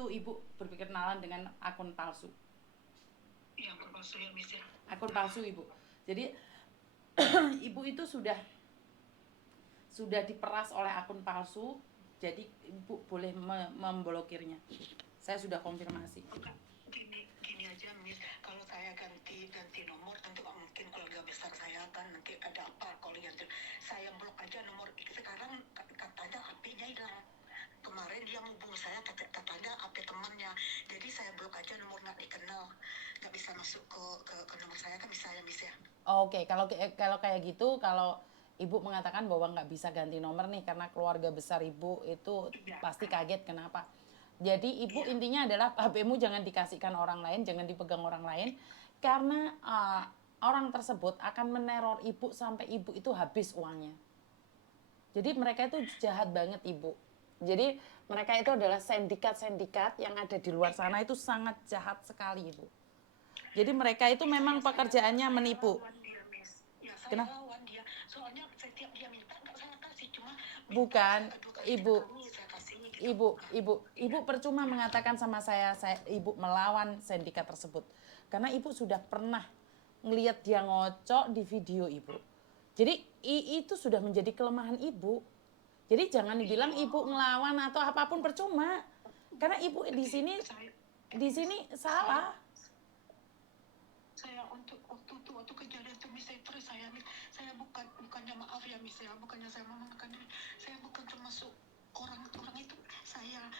itu ibu berkenalan dengan akun palsu. Iya, akun palsu ya, Miss ya. Akun palsu ibu. Jadi ibu itu sudah diperas oleh akun palsu, jadi ibu boleh memblokirnya. Saya sudah konfirmasi. Gini aja, Miss, kalau saya ganti nomor, tentu mungkin keluarga besar saya kan nanti ada apa kalau ganti. Saya blok aja nomor. Sekarang katanya HP-nya hilang. Kemarin dia hubung saya, katanya HP temannya. Jadi saya blok aja nomor nggak dikenal, nggak bisa masuk ke nomor saya kan, bisa ya, Miss ya. Oke, kalau kayak gitu, kalau ibu mengatakan bahwa nggak bisa ganti nomor nih karena keluarga besar ibu itu pasti kaget kenapa. Jadi ibu intinya adalah HP-mu jangan dikasihkan orang lain, jangan dipegang orang lain, karena orang tersebut akan meneror ibu sampai ibu itu habis uangnya. Jadi mereka itu jahat banget ibu. Jadi mereka itu adalah sindikat-sindikat yang ada di luar sana, itu sangat jahat sekali ibu. Jadi mereka itu memang pekerjaannya menipu. Ya, saya Kenapa? lawan dia. Soalnya setiap dia minta nggak saya kasih, cuma Bukan, ibu, saya kasih gitu. ibu percuma mengatakan sama saya ibu melawan sindikat tersebut. Karena ibu sudah pernah ngelihat dia ngocok di video ibu. Jadi itu sudah menjadi kelemahan ibu. Jadi jangan dibilang ibu ngelawan atau apapun percuma. Karena ibu di sini salah. Saya waktu kejadian itu, Miss, saya bukannya maaf ya, Miss ya, bukannya saya memakan diri, saya bukan termasuk orang itu. Saya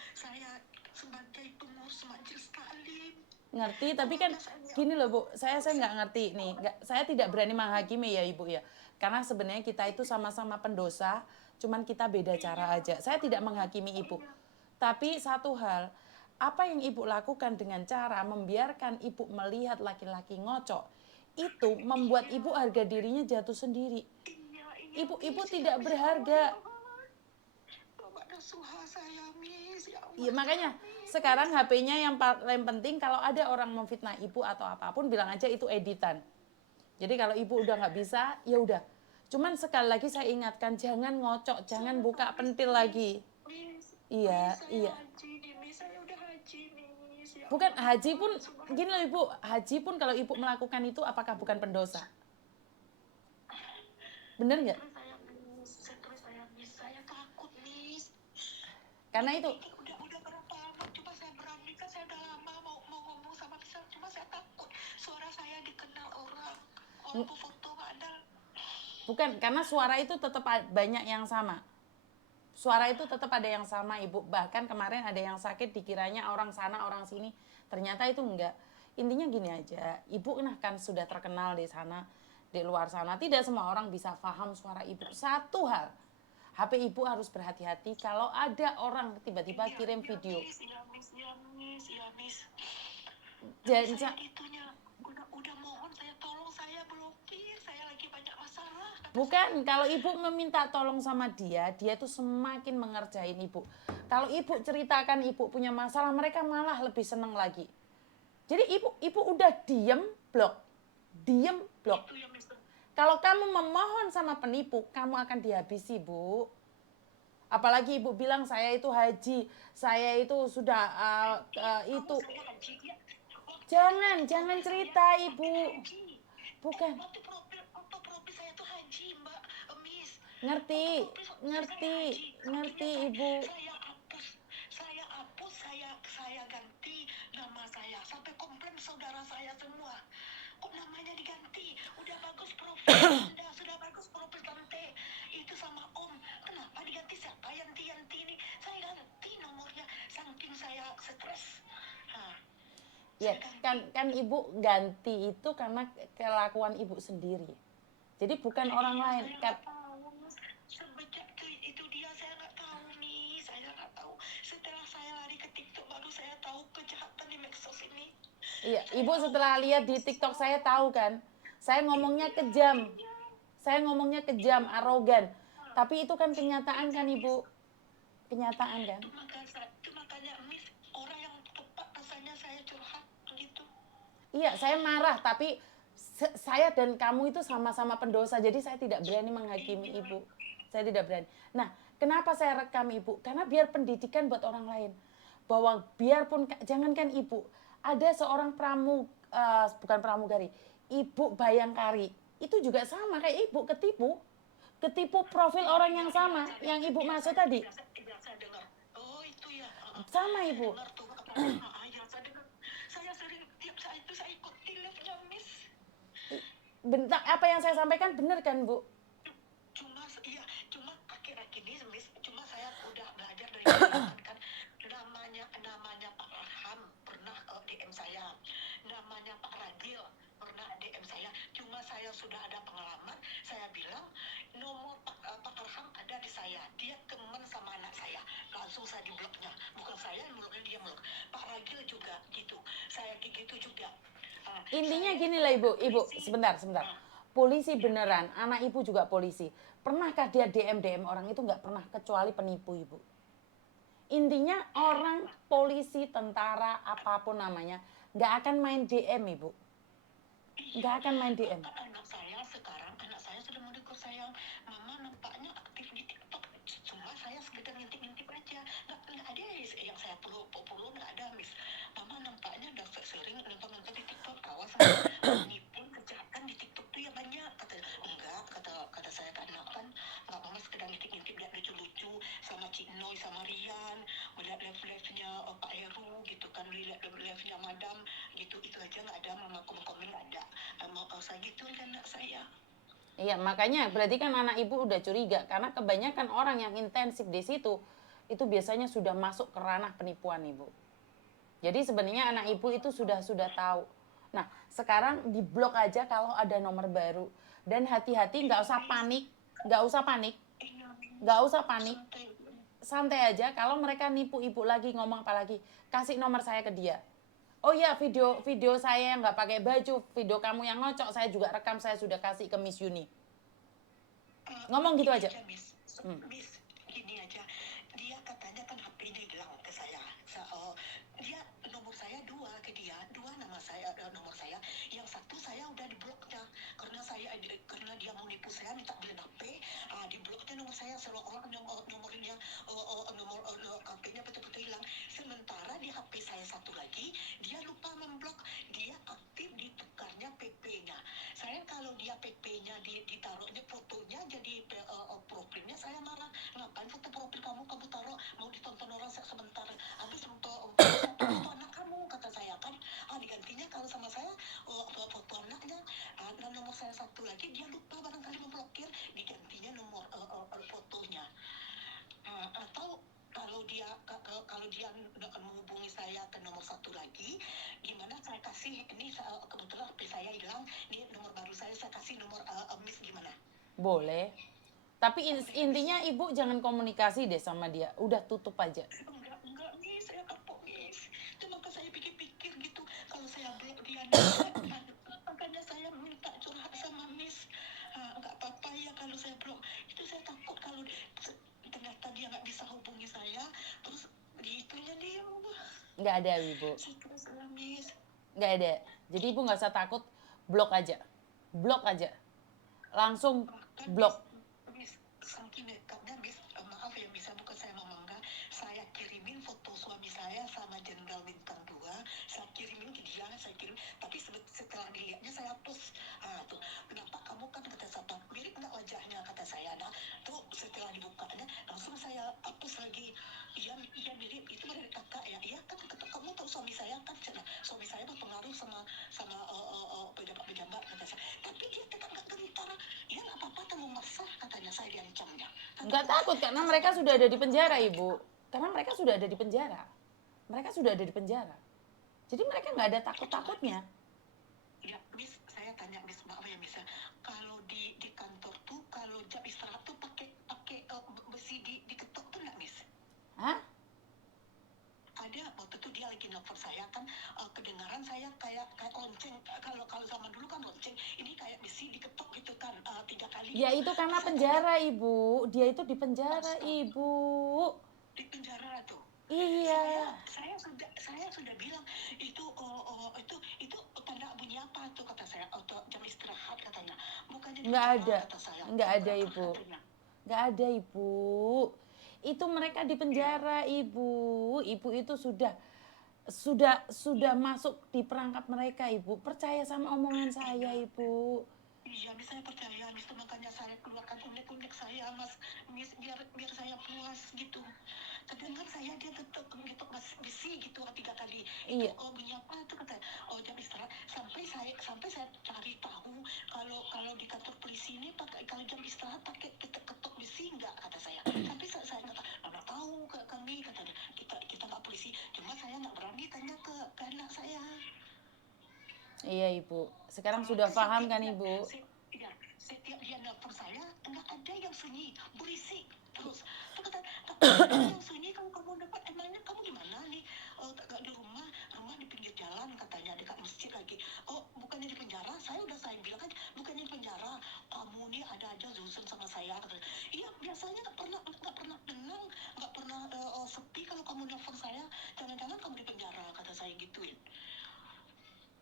sebagai pengurus majelis taklim. Ngerti, tapi kan gini loh Bu, saya nggak ngerti nih, saya tidak berani menghakimi ya Ibu ya, karena sebenarnya kita itu sama-sama pendosa, cuman kita beda cara aja. Saya tidak menghakimi Ibu, tapi satu hal, apa yang Ibu lakukan dengan cara membiarkan Ibu melihat laki-laki ngocok, itu membuat Ibu harga dirinya jatuh sendiri. Ibu tidak berharga. Iya, makanya sekarang HP-nya yang paling penting, kalau ada orang memfitnah ibu atau apapun, bilang aja itu editan. Jadi kalau ibu udah nggak bisa, ya udah. Cuman sekali lagi saya ingatkan, jangan ngocok, jangan buka pentil lagi. Iya. Bukan haji pun, gini loh ibu, haji pun kalau ibu melakukan itu, apakah bukan pendosa? Bener nggak? Saya takut, Miss. Karena itu Udah berapa lama coba saya berani, kan saya udah lama mau ngomong sama Miss, cuma saya takut suara saya dikenal orang, walaupun foto nggak ada. bukan, karena suara itu tetap banyak yang sama. Suara itu tetap ada yang sama ibu. Bahkan kemarin ada yang sakit dikiranya orang sana orang sini, ternyata itu enggak. Intinya gini aja, ibu kan sudah terkenal di sana, di luar sana. Tidak semua orang bisa paham suara ibu. Satu hal, HP ibu harus berhati-hati kalau ada orang tiba-tiba kirim video. Jangan itunya udah mohon, saya tolong, saya blokir, saya lagi banyak masalah. Bukan, kalau ibu meminta tolong sama dia tuh semakin mengerjain ibu. Kalau ibu ceritakan ibu punya masalah, mereka malah lebih seneng lagi. Jadi ibu udah diem, blok. Diem, blok. Kalau kamu memohon sama penipu, kamu akan dihabisi, Bu. Apalagi ibu bilang saya itu haji, saya itu sudah itu. Jangan cerita ibu. Bukan. Ngerti ibu. Saya ganti nama saya, sampai komplain saudara saya semua. Kok namanya diganti? Udah bagus profil Anda, sudah bagus profil Tante. Itu sama Om. Kenapa diganti? Siapa Yanti ini? Saya ganti nomornya, saking saya stres. Ya, kan ibu ganti itu karena kelakuan ibu sendiri. Jadi bukan orang lain. Semenjak itu dia saya nggak tahu nih, saya nggak tahu. Setelah saya lari ke TikTok baru saya tahu kejahatan di medsos ini. Iya, ibu setelah lihat di TikTok saya tahu kan, saya ngomongnya kejam, arogan. Tapi itu kan kenyataan kan ibu, kenyataan kan. Itu makanya Miss, orang yang tepat rasanya saya curhat gitu. Iya, saya marah, tapi saya dan kamu itu sama-sama pendosa, jadi saya tidak berani menghakimi ibu. Saya tidak berani. Nah, kenapa saya rekam ibu? Karena biar pendidikan buat orang lain. bahwa biarpun jangankan ibu, ada seorang bukan pramugari, ibu bayangkari, itu juga sama kayak ibu ketipu profil orang yang sama, yang ibu maksud tadi, Saya dengar. Oh itu ya. sama Saya ibu. dengar tuh apa ya saya dengar. Saya sering tiap saat itu saya ikuti live-nya Miss. Bentar, apa yang saya sampaikan benar kan Bu? Cuma iya, cuma akhir-akhir ini Miss, cuma saya udah belajar dari pengalaman kan. Namanya Pak Arham pernah DM saya. Namanya Pak Ragil pernah DM saya. Cuma saya sudah ada pengalaman, saya bilang nomor Pak Arham ada di saya. Dia teman sama anak saya. Langsung saya dibloknya. Bukan saya yang bloknya, dia blok. Pak Ragil juga gitu. Saya gitu juga. Intinya Saya gini lah ibu, polisi. sebentar. Polisi beneran, anak ibu juga polisi. Pernahkah dia DM orang itu? Nggak pernah, kecuali penipu ibu. Intinya orang polisi, tentara, apapun namanya, nggak akan main DM ibu. Nggak akan main DM. Anak saya sekarang, anak saya sudah menegur saya, mama nampaknya aktif di TikTok. Cuma saya sekedar ngintip-ngintip aja. Nggak ada yang saya perlu nggak ada Miss. Mama nampaknya udah sering nonton di TikTok. Awas penipu kejahatan di TikTok tuh ya banyak. Enggak, kata saya kan nggak mama sekedar ngintip-ngintip lihat lucu-lucu sama Cik Noi sama Rian, melihat live-nya Pak Heru gitu kan, lihat live-nya Madam gitu, itu aja nggak ada, mama komen nggak ada. Mau saya gitu kan anak saya. Iya, makanya berarti kan anak ibu udah curiga karena kebanyakan orang yang intensif di situ itu biasanya sudah masuk ke ranah penipuan ibu. Jadi sebenarnya anak ibu itu sudah tahu. Nah, sekarang diblok aja kalau ada nomor baru. Dan hati-hati, nggak usah panik, nggak usah panik, nggak usah panik. Santai aja. Kalau mereka nipu ibu lagi, ngomong apa lagi, kasih nomor saya ke dia. Oh iya, video saya yang nggak pakai baju, video kamu yang ngocok, saya juga rekam, saya sudah kasih ke Miss Yuni. Ngomong gitu aja. Miss, gini aja, dia katanya kan HP-nya hilang ke saya. Dia nomor saya dua ke dia, dua nama saya, nomor saya. Yang satu saya udah dibloknya karena dia mau nipu saya minta beliin HP, dibloknya nomor saya seolah-olah nomornya nomor HP-nya betul-betul hilang. Sementara di HP saya satu lagi dia lupa memblok, dia aktif ditukarnya PP-nya. Saya kalau dia PP-nya ditaruhnya fotonya jadi profilnya, saya marah. Ngapain foto profil kamu taruh mau ditonton orang sebentar, habis foto anak kamu, kata saya kan. Digantinya kalau sama saya foto anaknya. Dan nomor saya satu lagi dia lupa barangkali memblokir, digantinya nomor fotonya. Atau kalau dia menghubungi saya ke nomor satu lagi, gimana saya kasih ini, kebetulan HP saya hilang, ini nomor baru saya kasih nomor Miss, gimana? Boleh. Tapi intinya ibu jangan komunikasi deh sama dia. Udah tutup aja. Enggak Miss, saya kapok Miss. Itu maka saya pikir-pikir gitu, kalau saya blok dia makanya saya minta curhat sama Miss. Enggak apa-apa ya kalau saya blok. Itu saya takut kalau ternyata dia nggak bisa hubungi saya, terus itunya dia Nggak ada ibu. stres lah Miss. Nggak ada. Jadi ibu nggak usah takut, blok aja. Blok aja. Langsung blok. Miss, saking dekatnya Miss, maaf ya Miss, bukan saya memangga, saya kirimin foto suami saya sama Jenderal Bintang 2, saya kirimin ke dia, tapi setelah dilihatnya saya hapus. Tuh, kenapa kamu kan, kata saya, mirip nggak wajahnya, kata saya. Nah, tuh setelah dibukanya langsung saya hapus lagi. Iya mirip, itu dari kakak ya. Iya kan, kamu tahu suami saya kan, suami saya berpengaruh sama pejabat-pejabat, kata saya. Tapi dia tetap nggak gentar. Ya nggak apa-apa, terlalu mesra, katanya, saya diancamnya. Nggak takut karena mereka sudah ada di penjara ibu. Karena mereka sudah ada di penjara. Mereka sudah ada di penjara. Jadi mereka nggak ada takut-takutnya. Ya Miss, saya tanya Miss, maaf ya Miss, kalau di kantor tuh kalau jam istirahat tuh pakai besi diketok tuh nggak Miss? Hah? Ada, waktu itu dia lagi nelfon saya kan, kedengaran saya kayak lonceng. Kalau zaman dulu kan lonceng, ini kayak besi diketok gitu kan, 3 kali. Ya itu karena penjara ibu. Dia itu di penjara ibu. Di penjara tuh. Iya. Saya sudah bilang itu tanda bunyi apa tuh, kata saya, atau jam istirahat, katanya. Bukannya Nggak ada. kata saya. Nggak ada ibu. Nggak ada ibu. Itu mereka di penjara, Ibu. Ibu itu sudah masuk di perangkap mereka, Ibu. Percaya sama omongan saya, Ibu. Iya, Miss, saya percaya, Miss. Itu makanya saya keluarkan unek-unek saya, Mas. Miss, biar saya puas gitu. Tapi kan saya dia tetap gitu, Mas, besi gitu 3 kali. Itu Iya, bunyi apa tuh kata, oh jam istirahat. Sampai saya cari tahu kalau di kantor polisi ini pakai kalau jam istirahat pakai ketok besi enggak kata saya. Tapi saya nggak tahu kami kata dia. Kita nggak polisi. Cuma saya nggak berani tanya ke anak saya. iya, Ibu. Sekarang sudah paham kan, Ibu? Setiap dia nelfon saya nggak ada yang sunyi, berisik terus. Tuh kata, nggak ada yang sunyi kalau kamu dapat, emangnya kamu di mana nih? Oh, nggak di rumah di pinggir jalan katanya, dekat masjid lagi. Oh, bukannya di penjara? Saya bilang kan bukannya di penjara, kamu nih ada aja zuzon sama saya katanya. Iya, biasanya nggak pernah tenang, nggak pernah sepi kalau kamu nelfon saya. Jangan-jangan kamu di penjara kata saya gituin.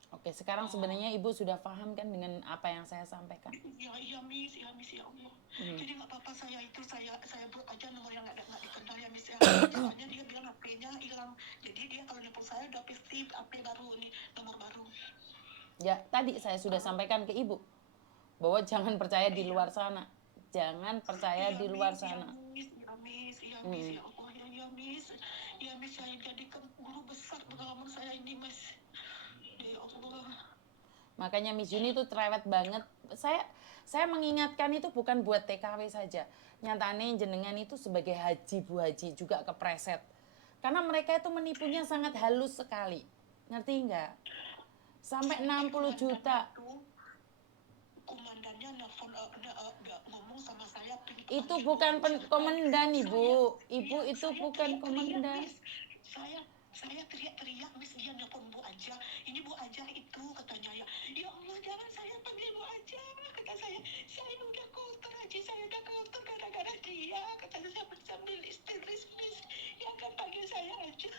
Oke, sekarang sebenarnya Ibu sudah paham kan dengan apa yang saya sampaikan? Iya Miss, ya Allah. Jadi nggak apa-apa, saya blok aja nomor yang nggak dikenal ya Miss ya. Soalnya dia bilang HP-nya hilang. Jadi dia kalau nelfon saya udah pasti HP baru nih, nomor baru. Ya, tadi saya sudah sampaikan ke Ibu bahwa jangan percaya di luar sana. Jangan percaya di luar sana. Iya Miss, ya Allah, ya Miss. Ya Miss, saya jadikan guru besar pengalaman saya ini Miss. Ya Allah. Makanya Miss Juni itu cerewet banget. Saya mengingatkan itu bukan buat TKW saja. Nyatane jenengan itu sebagai haji Bu Haji juga kepreset. Karena mereka itu menipunya sangat halus sekali. Ngerti nggak? Sampai 60 juta. Komandannya nelfon ngomong sama saya. Itu bukan komandan, Ibu. Ibu itu bukan komandan. Saya teriak-teriak, Miss, dia nelfon Bu Aja. Ini Bu Aja itu katanya ya. Ya Allah, jangan saya panggil Bu Aja, kata saya. Saya udah kotor aja, saya udah kotor gara-gara dia. Kata saya sambil istirahat, Miss. Ya kan panggil saya aja.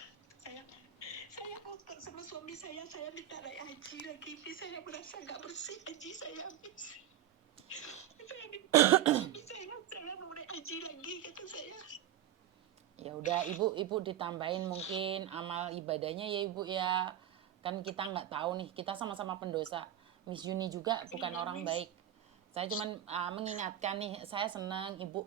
Saya kotor sama suami saya minta naik haji lagi, Miss. Saya merasa nggak bersih haji saya, Miss. Saya minta suami saya mau naik haji lagi, kata saya. Ya udah, ibu ditambahin mungkin amal ibadahnya ya Ibu ya. Kan kita nggak tahu nih, kita sama-sama pendosa. Miss Yuni juga bukan orang baik. Saya cuman mengingatkan nih, saya senang Ibu,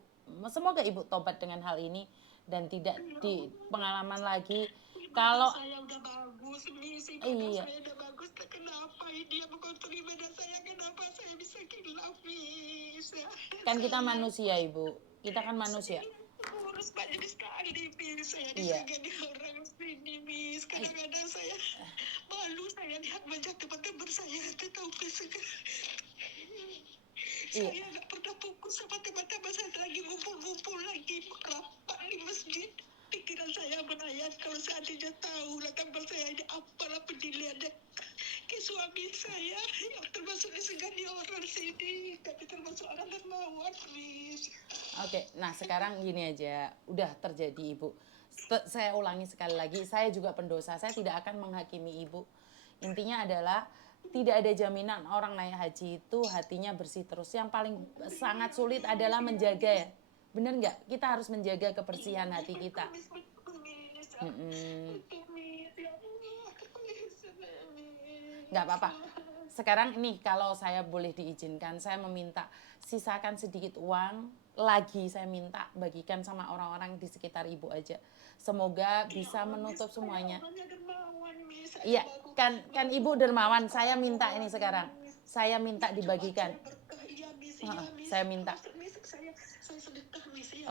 semoga Ibu tobat dengan hal ini dan tidak di pengalaman lagi. Kalau saya udah bagus, Miss, iya, saya udah bagus, kenapa dia mengontrol ibadah saya, kenapa saya bisa kilaf, Miss? kan kita manusia Ibu, kita kan manusia. Urus majelis taklim, Miss. Saya Iya. disegani orang sini, Miss. Kadang-kadang saya malu, saya lihat wajah teman-teman saya, tahu Iya. saya nggak pernah fokus sama teman-teman saya lagi ngumpul lagi rapat di masjid. Pikiran saya melayang kalau seandainya tahu latar belakang saya ini apalah pendiriannya ke suami saya yang termasuk disegani orang sini, tapi termasuk orang dermawan, Miss. Oke, nah sekarang gini aja, udah terjadi Ibu. Saya ulangi sekali lagi, saya juga pendosa, saya tidak akan menghakimi Ibu. Intinya adalah tidak ada jaminan orang naik haji itu hatinya bersih terus. Yang paling sangat sulit adalah menjaga ya. Bener nggak? Kita harus menjaga kebersihan hati kita. Nggak apa-apa. Sekarang nih kalau saya boleh diizinkan, saya meminta sisakan sedikit uang lagi, saya minta bagikan sama orang-orang di sekitar Ibu aja. Semoga bisa menutup semuanya. Iya, kan Ibu dermawan. Saya minta ini sekarang. Saya minta dibagikan. Saya minta.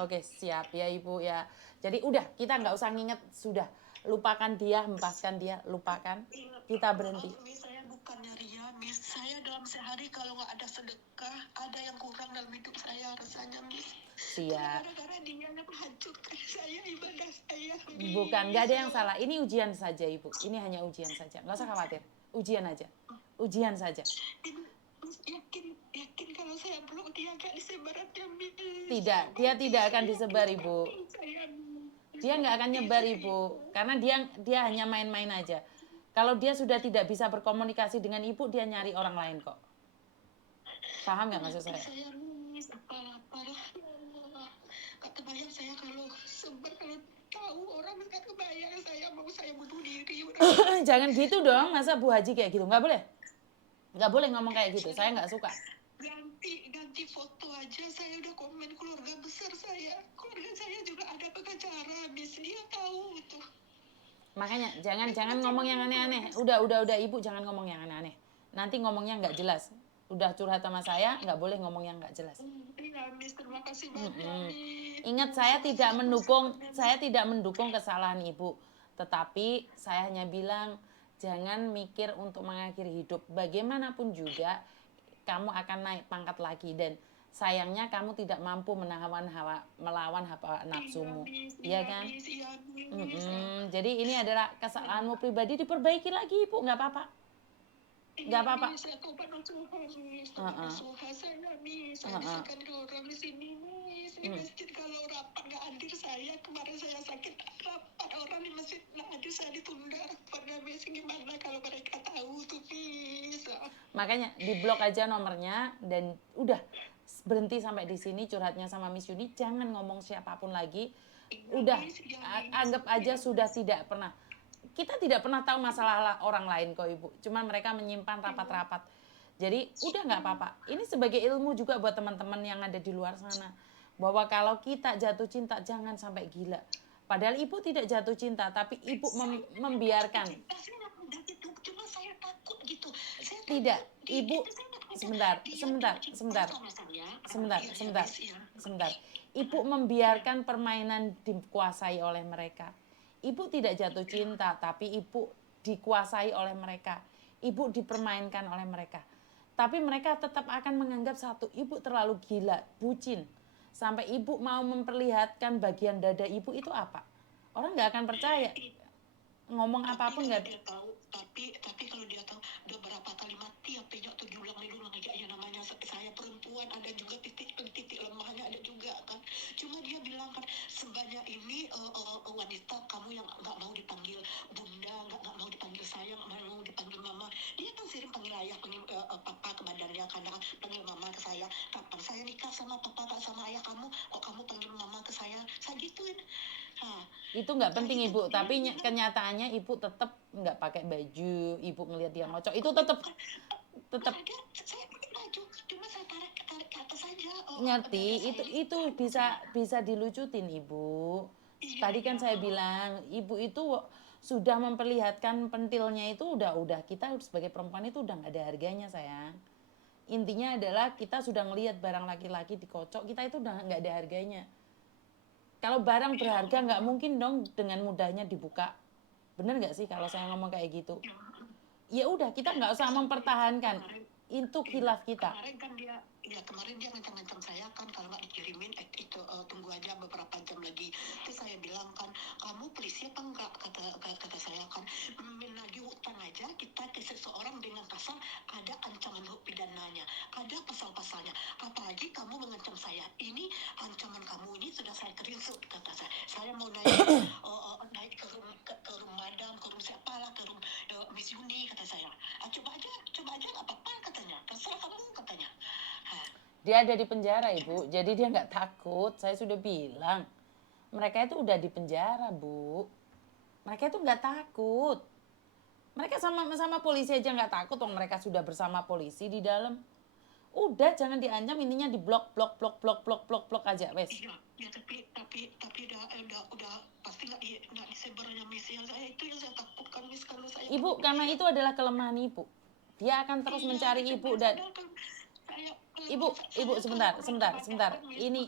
Oke, siap ya Ibu ya. Jadi udah, kita nggak usah nginget, sudah. Lupakan dia, hempaskan dia, lupakan. Kita berhenti. Saya bukannya ria, Miss. Saya dalam sehari kalau nggak ada sedekah, ada yang kurang dalam hidup saya rasanya, Miss. Siap. Gara-gara dia menghancurkan saya, ibadah saya, Miss. Bukan, nggak ada yang salah. Ini ujian saja Ibu. Ini hanya ujian saja. Nggak usah khawatir. Ujian aja. Ujian saja. Yakin kalau saya blok dia nggak disebar aja, Miss. Tidak, dia tidak akan disebar Ibu. Dia nggak akan nyebar Ibu, karena dia hanya main-main aja. Kalau dia sudah tidak bisa berkomunikasi dengan Ibu, dia nyari orang lain kok. Paham nggak maksud saya? Saya Miss, apalah. Gak kebayang saya kalau tersebar kalau tahu orang kan kebayang saya bunuh diri. Jangan gitu dong, masa Bu Haji kayak gitu? Nggak boleh. Nggak boleh ngomong kayak gitu, saya nggak suka. Ganti foto aja saya udah komen keluarga besar saya. Keluarga saya juga ada pengacara, Miss, dia tahu itu. Makanya jangan ngomong yang aneh-aneh. Udah Ibu jangan ngomong yang aneh-aneh. Nanti ngomongnya nggak jelas. Udah curhat sama saya, nggak boleh ngomong yang nggak jelas. Iya, Miss, terima kasih banyak, Miss. Ingat saya tidak mendukung kesalahan Ibu. Tetapi saya hanya bilang jangan mikir untuk mengakhiri hidup. Bagaimanapun juga kamu akan naik pangkat lagi dan sayangnya kamu tidak mampu melawan hawa nafsumu. Iya kan? Jadi ini adalah kesalahanmu pribadi, diperbaiki lagi Ibu, nggak apa-apa. Nggak apa-apa. Saya tobat dosa saya, Miss. Saya disekan orang di sini, Miss. Di masjid kalau rapat nggak hadir saya. Kemarin saya sakit rapat orang di masjid nggak hadir, saya ditunda. Pada Miss, gimana kalau mereka tahu tuh, Miss? Makanya diblok aja nomornya dan udah berhenti sampai di sini curhatnya sama Miss Yuni. Jangan ngomong siapapun lagi. Udah anggap aja sudah tidak pernah. Kita tidak pernah tahu masalah orang lain kok Ibu. Cuman mereka menyimpan rapat-rapat. Jadi udah nggak apa-apa. Ini sebagai ilmu juga buat teman-teman yang ada di luar sana. Bahwa kalau kita jatuh cinta jangan sampai gila. Padahal Ibu tidak jatuh cinta, tapi Ibu membiarkan. Cuma saya takut gitu. Tidak, Ibu sebentar. Ibu membiarkan permainan dikuasai oleh mereka. Ibu tidak jatuh cinta, tapi Ibu dikuasai oleh mereka. Ibu dipermainkan oleh mereka. Tapi mereka tetap akan menganggap satu, Ibu terlalu gila, bucin. Sampai Ibu mau memperlihatkan bagian dada Ibu itu apa? Orang nggak akan percaya. Ngomong apapun nggak. Tapi kalau dia tahu udah berapa kali mati HP-nya tuh diulang aja ya, namanya saya perempuan, ada juga titik lemahnya ada juga kan. Cuma dia bilang kan sebanyak ini wanita kamu yang nggak mau dipanggil bunda, nggak mau dipanggil sayang, nggak mau dipanggil mama. Dia kan sering panggil ayah, panggil papa ke badannya, kadang panggil mama ke saya. Kapan saya nikah sama papa sama ayah kamu, kok kamu panggil mama ke saya gituin. Itu nggak penting Ibu, tapi kenyataannya Ibu tetap nggak pakai baju, Ibu ngelihat dia ngocok, itu tetap saya pakai baju, cuma saya tarik ke atas saja. Ngerti, itu bisa dilucutin Ibu. Tadi kan saya bilang, Ibu itu sudah memperlihatkan pentilnya itu udah kita sebagai perempuan itu udah nggak ada harganya sayang. Intinya adalah kita sudah ngelihat barang laki-laki dikocok, kita itu udah nggak ada harganya. Kalau barang berharga nggak mungkin dong dengan mudahnya dibuka. Bener nggak sih kalau saya ngomong kayak gitu? Ya udah kita nggak usah mempertahankan. Itu khilaf kita. Kemarin dia ngancam saya kan kalau nggak dikirimin itu tunggu aja beberapa jam lagi. Terus saya bilang kan, kamu polisi apa enggak, kata saya kan, menagih hutang aja kita ke seseorang dengan pasal ada ancaman pidananya, ada pasal-pasalnya, apalagi kamu mengancam saya. Ini ancaman kamu ini sudah saya screenshot, kata saya mau naik ke room madam, ke room siapa lah, ke room Miss Yuni, kata saya. Coba aja nggak apa-apa, katanya, terserah kamu, katanya. Dia ada di penjara Ibu, jadi dia nggak takut. Saya sudah bilang, mereka itu udah di penjara Bu. Mereka itu nggak takut. Mereka sama polisi aja nggak takut, dong mereka sudah bersama polisi di dalam. Udah jangan diancam, intinya di blok aja wes. Iya, tapi udah pasti nggak disebarnya Miss, yang saya itu yang saya takutkan Miss, kalau saya. Ibu karena itu adalah kelemahan Ibu. Dia akan terus mencari Ibu dan Ibu sebentar. Ini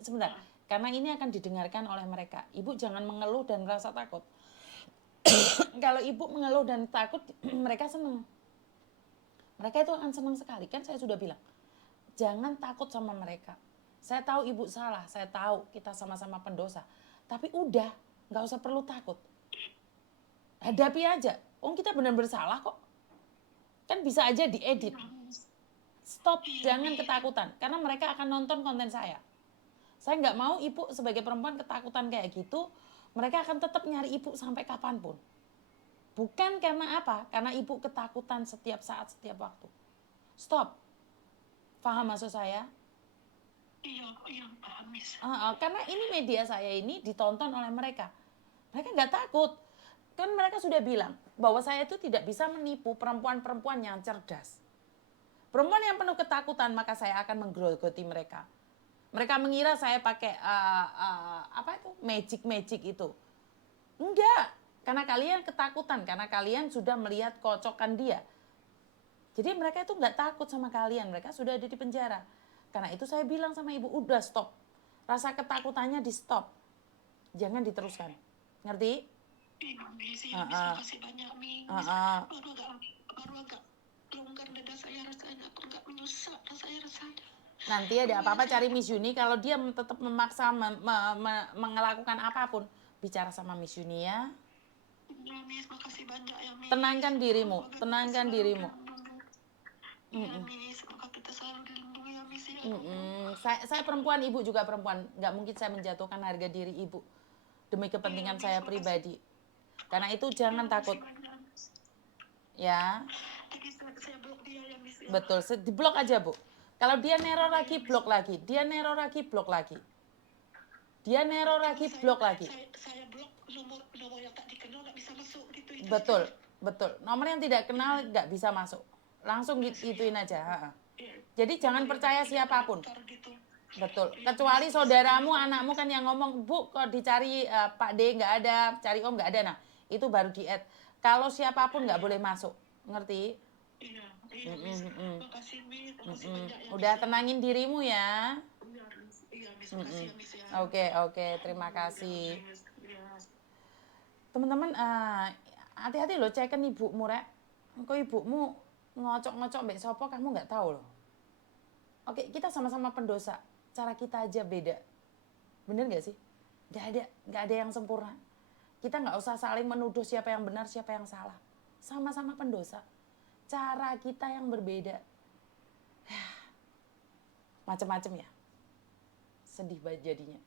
sebentar. Karena ini akan didengarkan oleh mereka. Ibu jangan mengeluh dan merasa takut. Kalau Ibu mengeluh dan takut, mereka senang. Mereka itu akan senang sekali. Kan saya sudah bilang, jangan takut sama mereka. Saya tahu Ibu salah, saya tahu kita sama-sama pendosa. Tapi udah, nggak usah perlu takut. Hadapi aja. Kita benar-benar salah kok. Kan bisa aja diedit. Stop, jangan ketakutan. Karena mereka akan nonton konten saya. Saya nggak mau Ibu sebagai perempuan ketakutan kayak gitu. Mereka akan tetap nyari Ibu sampai kapanpun. Bukan karena apa? Karena Ibu ketakutan setiap saat, setiap waktu. Stop. Paham maksud saya? Iya, iya, paham, Miss. Karena ini media saya ini ditonton oleh mereka. Mereka nggak takut. Kan mereka sudah bilang bahwa saya itu tidak bisa menipu perempuan-perempuan yang cerdas. Perempuan yang penuh ketakutan, maka saya akan menggerogoti mereka. Mereka mengira saya pakai apa itu magic itu. Enggak, karena kalian ketakutan, karena kalian sudah melihat kocokan dia. Jadi mereka itu nggak takut sama kalian, mereka sudah ada di penjara. Karena itu saya bilang sama ibu, udah stop. Rasa ketakutannya di stop. Jangan diteruskan. Ngerti? Iya, Miss, iya, Miss, Uh-uh. makasih banyak, Miss. Uh-uh. Baru agak longgar dada saya rasanya, aku nggak menyesal saya rasanya. Nanti ada apa-apa cari Miss Yuni. Kalau dia tetap memaksa melakukan apapun, bicara sama Miss Yuni ya. Iya, Miss, makasih banyak ya, Miss. Tenangkan dirimu, Semoga kita tenangkan selalu dirimu. dilindungi. Iya, Miss, semoga kita selalu dilindungi ya, Miss, ya. Saya perempuan, ibu juga perempuan. Nggak mungkin saya menjatuhkan harga diri ibu demi kepentingan Iya, Miss, saya makasih. pribadi. Karena itu jangan Iya, takut, makasih banyak, Miss. ya. Jadi saya blok dia ya, Miss, ya. Betul, diblok aja bu. Kalau dia neror lagi, blok lagi. Dia neror lagi, blok lagi. Dia neror lagi, blok lagi. Saya blok nomor yang tak dikenal nggak bisa masuk gitu. Itu Betul, aja. betul. Nomor yang tidak kenal nggak bisa masuk. Langsung gituin aja. Iya. Jadi jangan Nomor yang percaya tidak siapapun. terdaftar gitu. Betul. Iya, Kecuali Miss, saudaramu, anakmu kan yang ngomong, Bu, kok dicari Pak D nggak ada, cari Om nggak ada. Nah, itu baru di-add. Kalau siapapun nggak boleh masuk. Ngerti? Iya, iya, Miss. Makasih, Miss. Makasih banyak ya, Miss, Udah ya. tenangin dirimu ya. Iya, Miss. Iya, Miss. Makasih ya, Miss, ya. Oke, terima kasih. Iya, Miss. Iya. Teman-teman, hati-hati loh cekin ibumu, Rek. Engko ibumu ngocok-ngocok mbek sopo kamu nggak tahu loh. Oke, kita sama-sama pendosa. Cara kita aja beda. Bener nggak sih? Nggak ada yang sempurna. Kita nggak usah saling menuduh siapa yang benar, siapa yang salah. Sama-sama pendosa. Cara kita yang berbeda. Macam-macam ya. Sedih banget jadinya.